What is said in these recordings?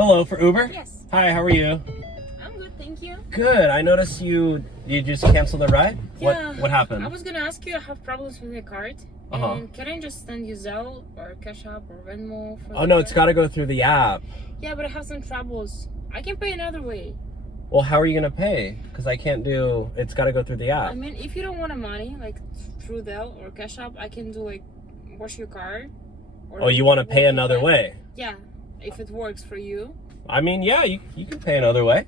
Hello, for Uber? Yes. Hi, how are you? I'm good, thank you. Good. I noticed you just canceled the ride? Yeah. What happened? I was gonna ask you, I have problems with my card. And can I just send you Zelle or Cash App or Venmo for Oh, no, it's got to go through the app. Yeah, but I have some troubles. I can pay another way. Well, how are you going to pay? Because I can't do... It's got to go through the app. I mean, if you don't want the money, like through Zelle or Cash App, I can do like wash your car. Or Oh, you want to pay another way? Yeah, if it works for you. I mean, yeah, you can pay another way.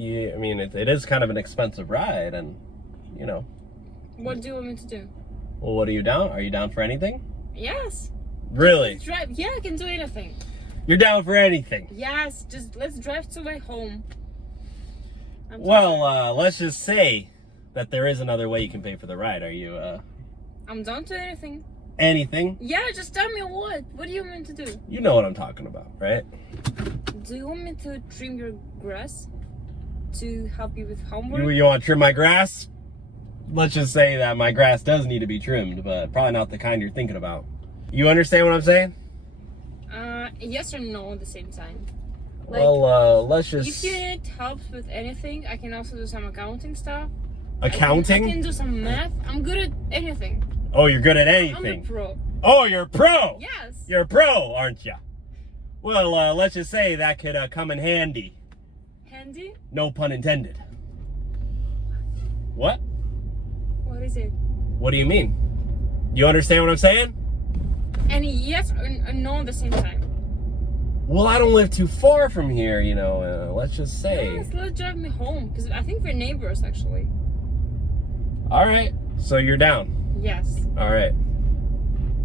I mean, it is kind of an expensive ride, and, you know. What do you want me to do? Well, what are you down? Are you down for anything? Yes. Really? Let's drive. Yeah, I can do anything. You're down for anything? Yes, just let's drive to my home. Well, let's just say that there is another way you can pay for the ride. Are you, I'm down to anything. Anything? Yeah, just tell me what. What do you want me to do? You know what I'm talking about, right? Do you want me to trim your grass to help you with homework? You want to trim my grass? Let's just say that my grass does need to be trimmed, but probably not the kind you're thinking about. You understand what I'm saying? Yes or no at the same time. Like, Well, let's just... If you need help with anything, I can also do some accounting stuff. Accounting? I can do some math. I'm good at anything. Oh, you're good at anything. I'm a pro. Oh, you're a pro? Yes. You're a pro, aren't you? Well, let's just say that could come in handy. Handy? No pun intended. What? What is it? What do you mean? You understand what I'm saying? And yes or no at the same time. Well, I don't live too far from here, you know, let's just say. Yes, let's drive me home, because I think we're neighbors, actually. All right, so you're down? Yes. All right.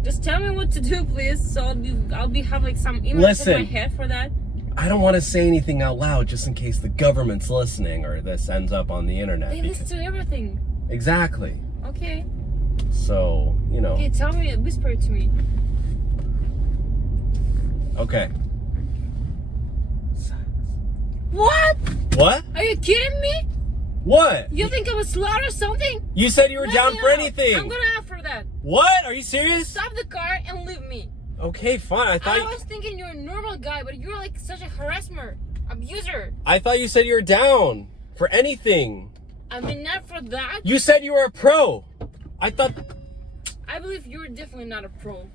Just tell me what to do, please, so I'll be have like some images in my head for that. I don't want to say anything out loud just in case the government's listening or this ends up on the internet. They listen to everything. Exactly. Okay. So, you know. Okay, tell me, whisper it to me. Okay. What? What? Are you kidding me? What? You think I was slut or something? You said you were down for anything. I'm gonna ask for that. What? Are you serious? Stop the car and leave me. Okay, fine. I was thinking you're a normal guy, but you're like such a harasser, abuser. I thought you said you were down for anything. I mean, not for that. You said you were a pro. I thought... I believe you're definitely not a pro.